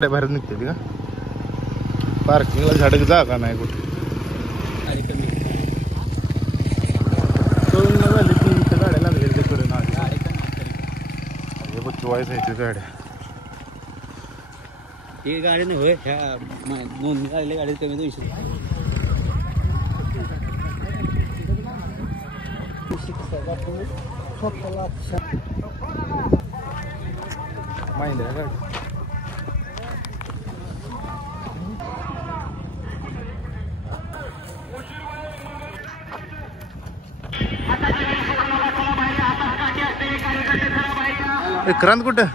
बाहेर निघते का पार्किंगला झाडक जागा नाही कुठे गाड्या लागले ते करून चॉईस आहे गाड्या ही गाडी नाही होय ह्या नोंदणी झालेल्या गाडी कमी 200 माहिती आहे गाडी क्रांत कुठं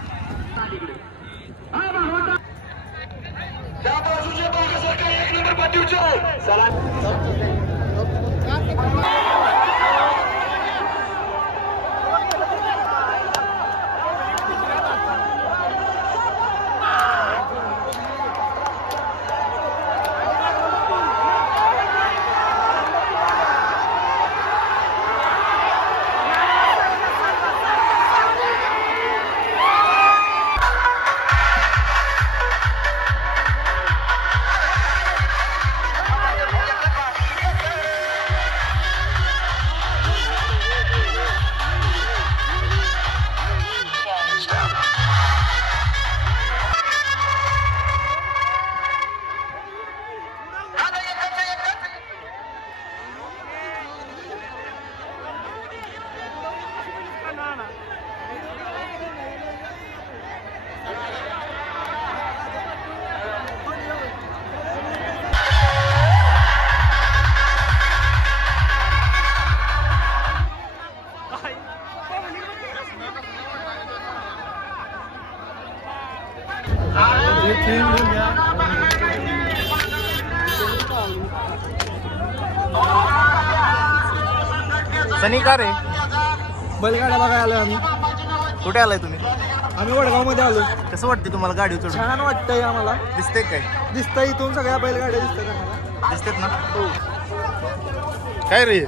सनी का रे बैलगाड्या बघायला आलो आम्ही कुठे आलाय तुम्ही आम्ही वडगाव मध्ये आलो कसं वाटते तुम्हाला गाडी चढून छान वाटतंय आम्हाला दिसते काय दिसतंय इथून सगळ्या बैलगाड्या दिसतात आम्हाला दिसतेत ना काय रे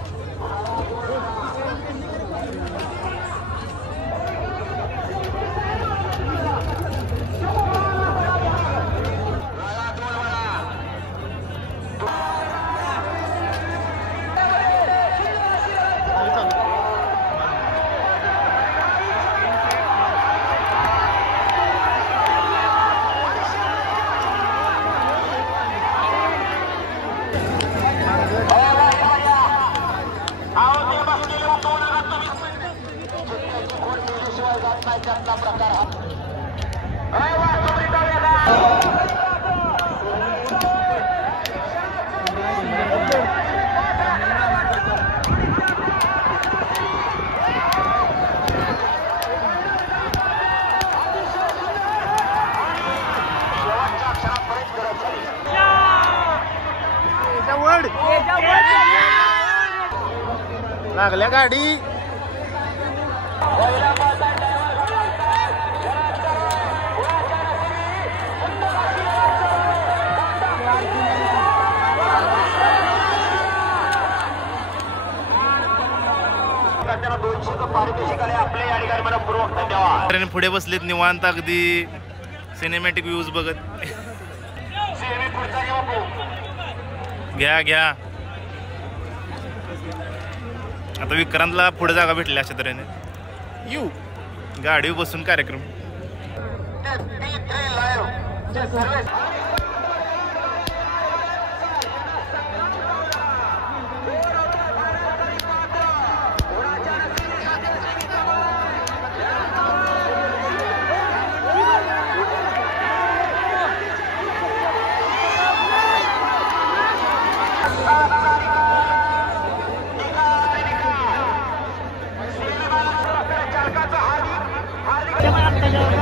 लागल्या गाडी पुढे बसलेत निवांत अगदी सिनेमॅटिक व्ह्यूज बघत घ्या घ्या आता विक्रांतला पुढे जागा भेटली अशा तऱ्हेने यू गाडी बसून कार्यक्रम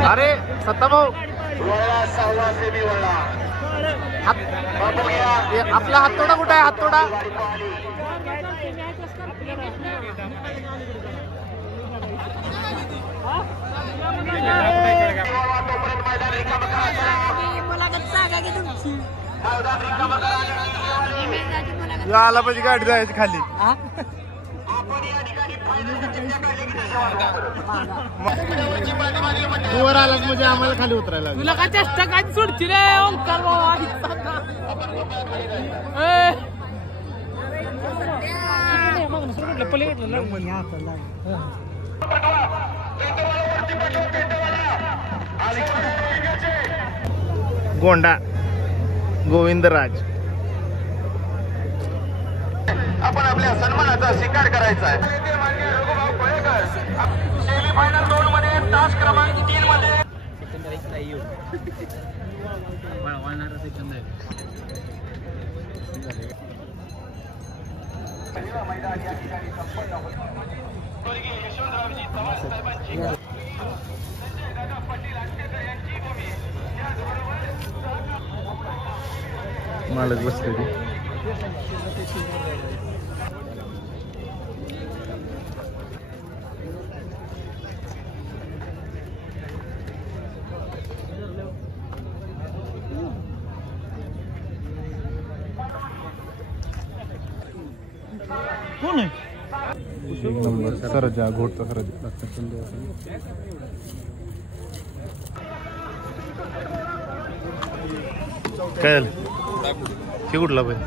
अरे सत्ता भाऊ आपला हातोडा कुठे आहे हातोडा आला पाहिजे गाडी जायची खाली वर आलाच म्हणजे आम्हाला खाली उतरायला लागेल. तुला काय चेष्टा काय सोडची रे ओंकार बाबा. गोंडा गोविंदराज. आपण आपल्या सन्मानाचा स्वीकार करायचा आहे. सेमीफायनल 2 मध्ये तास क्रमांक 3 मध्ये मालक बसले. कोण आहे? सरजा घोटचा सरजा. काय झालं हे कुठला पाहिजे.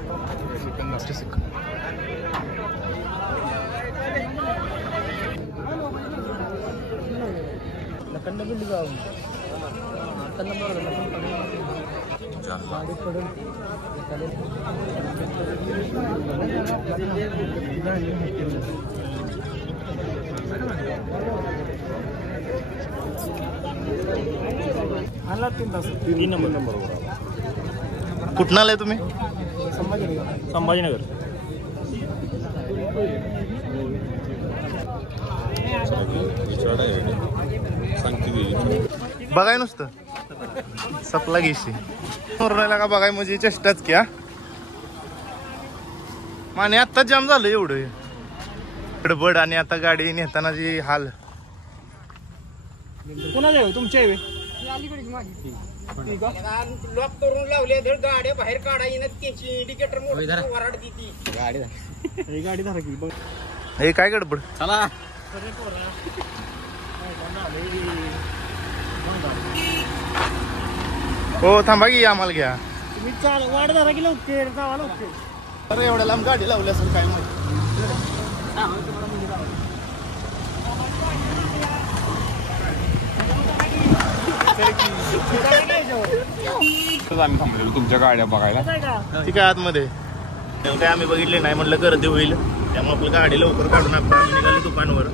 कुठं आलाय तुम्ही. संभाजीनगर. बघाय नुसतं सपला घेशी का बघाय म्हणजे चेष्टाच की. माने आत्ता जाम झालं एवढं गडबड आणि आता गाडी नेताना जी हाल. कोणाच्या आहे तुमच्या आहे. लॉक करून लावले धड गाड्या बाहेर काढा येणार त्याची इंडिकेटर वराड ती गाडी धरा की बघ. हे काय गडबड. चला हो थांबा की आम्हाला घ्या. तुम्ही चाल वाढ धरा की लवकर जावा लवकर. अरे एवढ्या लांब गाडी लावली असेल काय माहिती. आम्ही थांबलेलो तुमच्या गाड्या बघायला. ठीक आहे आतमध्ये काय आम्ही बघितले नाही म्हणलं गर्दी होईल त्यामुळे आपली गाडी लवकर काढून आता आम्ही निघाली दुकानवर.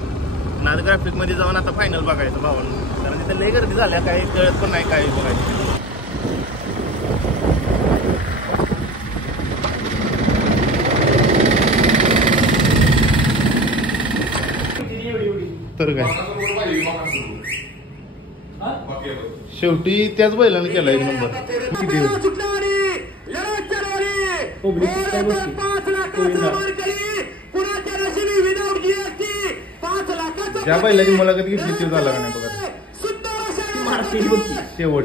नाद ग्राफिक मध्ये जाऊन आता फायनल बघायचं भावांना कारण तिथे लई गर्दी झाल्या काही कळत पण नाही काय बघायचं. तर काय शेवटी त्याच बैलाने केला एक नंबर. ज्या बैलाची मुलाखत घेतली ते झाला का नाही बघा शेवट.